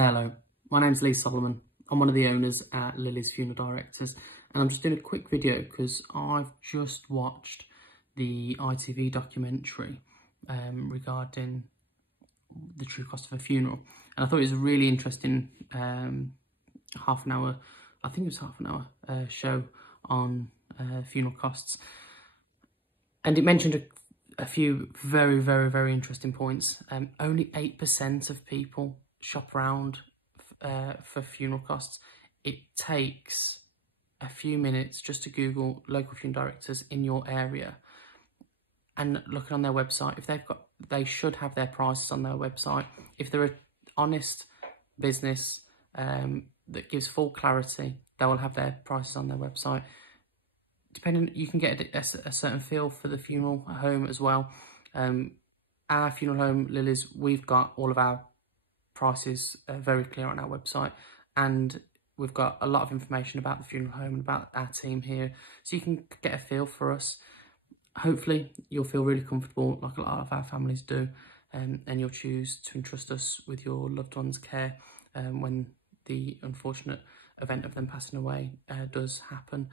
Hello, my name's Lee Solomon. I'm one of the owners at Lilies Funeral Directors, and I'm just doing a quick video because I've just watched the ITV documentary regarding the true cost of a funeral, and I thought it was a really interesting half an hour show on funeral costs, and it mentioned a few very interesting points. Only 8% of people shop around for funeral costs. It takes a few minutes just to Google local funeral directors in your area and looking on their website. If they should have their prices on their website. If they're an honest business that gives full clarity, they will have their prices on their website. Depending, you can get a certain feel for the funeral home as well. Our funeral home, Lilies, we've got all of our prices very clear on our website, and we've got a lot of information about the funeral home and about our team here, so you can get a feel for us. Hopefully you'll feel really comfortable, like a lot of our families do, and you'll choose to entrust us with your loved one's care when the unfortunate event of them passing away does happen.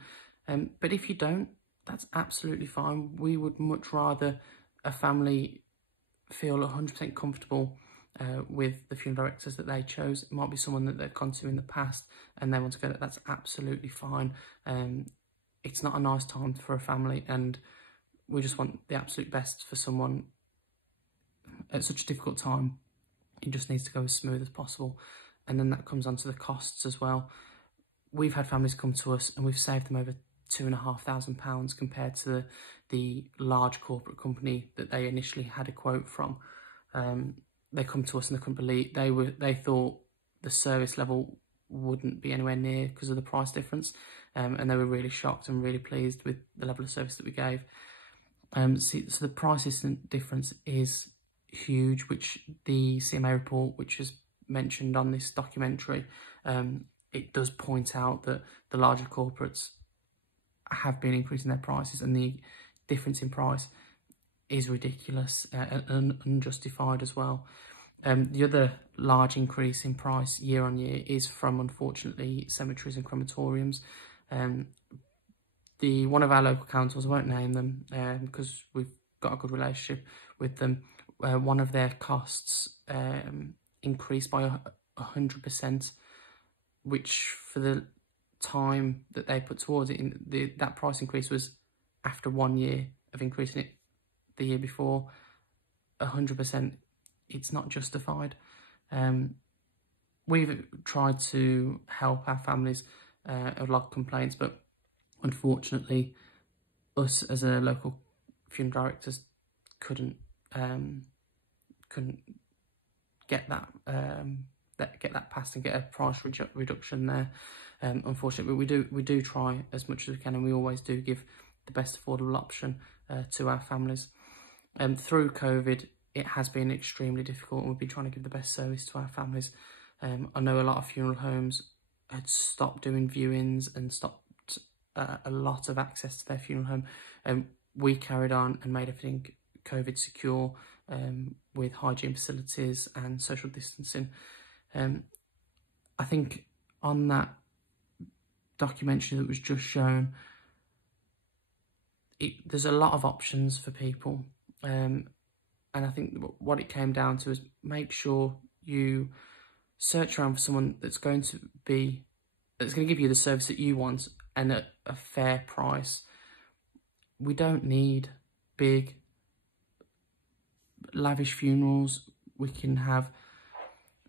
But if you don't, that's absolutely fine. We would much rather a family feel 100% comfortable with the funeral directors that they chose. It might be someone that they've gone to in the past and they want to go, that's absolutely fine. It's not a nice time for a family, and we just want the absolute best for someone at such a difficult time. It just needs to go as smooth as possible. And then that comes onto the costs as well. We've had families come to us and we've saved them over £2,500 compared to the large corporate company that they initially had a quote from. They come to us and they couldn't believe, they thought the service level wouldn't be anywhere near because of the price difference, and they were really shocked and really pleased with the level of service that we gave. So the price difference is huge, which the CMA report, which is mentioned on this documentary, it does point out that the larger corporates have been increasing their prices, and the difference in price is ridiculous and unjustified as well. The other large increase in price year on year is from, unfortunately, cemeteries and crematoriums. One of our local councils, I won't name them because we've got a good relationship with them, one of their costs increased by 100%, which for the time that they put towards it, that price increase was after 1 year of increasing it the year before. 100%, it's not justified. We've tried to help our families, a lot of complaints, but unfortunately us as a local funeral directors couldn't get that passed and get a price reduction there. Unfortunately, we do try as much as we can, and we always do give the best affordable option to our families. Through COVID, it has been extremely difficult, and we've been trying to give the best service to our families. I know a lot of funeral homes had stopped doing viewings and stopped a lot of access to their funeral home. We carried on and made everything COVID secure with hygiene facilities and social distancing. I think on that documentary that was just shown, there's a lot of options for people, and I think what it came down to is make sure you search around for someone that's going to give you the service that you want and at a fair price. We don't need big lavish funerals. We can have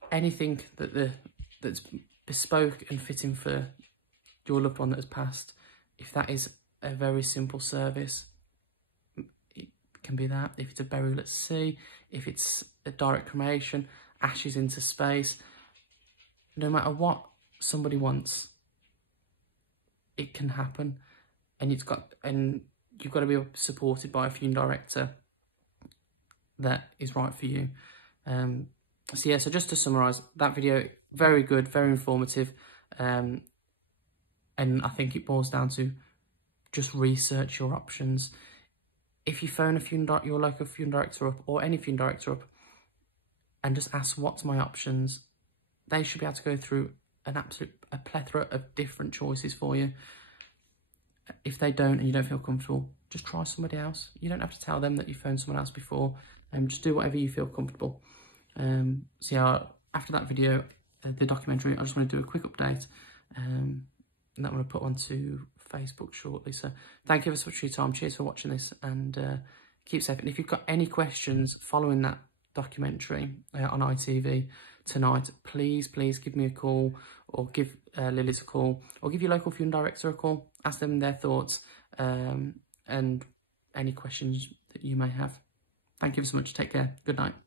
anything that's bespoke and fitting for your loved one that has passed. If that is a very simple service, it can be that. If it's a burial at sea, if it's a direct cremation, ashes into space, no matter what somebody wants, it can happen. And you've got to be supported by a funeral director that is right for you. So yeah, so just to summarise, that video, very good, very informative, and I think it boils down to just research your options. If you phone your local funeral director up, or any funeral director up, and just ask, what's my options? they should be able to go through a plethora of different choices for you. If they don't and you don't feel comfortable, just try somebody else. You don't have to tell them that you phoned someone else before. Just do whatever you feel comfortable. So yeah, after that video, the documentary, I just want to do a quick update, and that I'm going to put onto Facebook shortly. So thank you so much for your time. Cheers for watching this, and keep safe. And if you've got any questions following that documentary on ITV tonight, please give me a call, or give Lilies a call, or give your local funeral director a call. Ask them their thoughts and any questions that you may have. Thank you so much. Take care. Good night.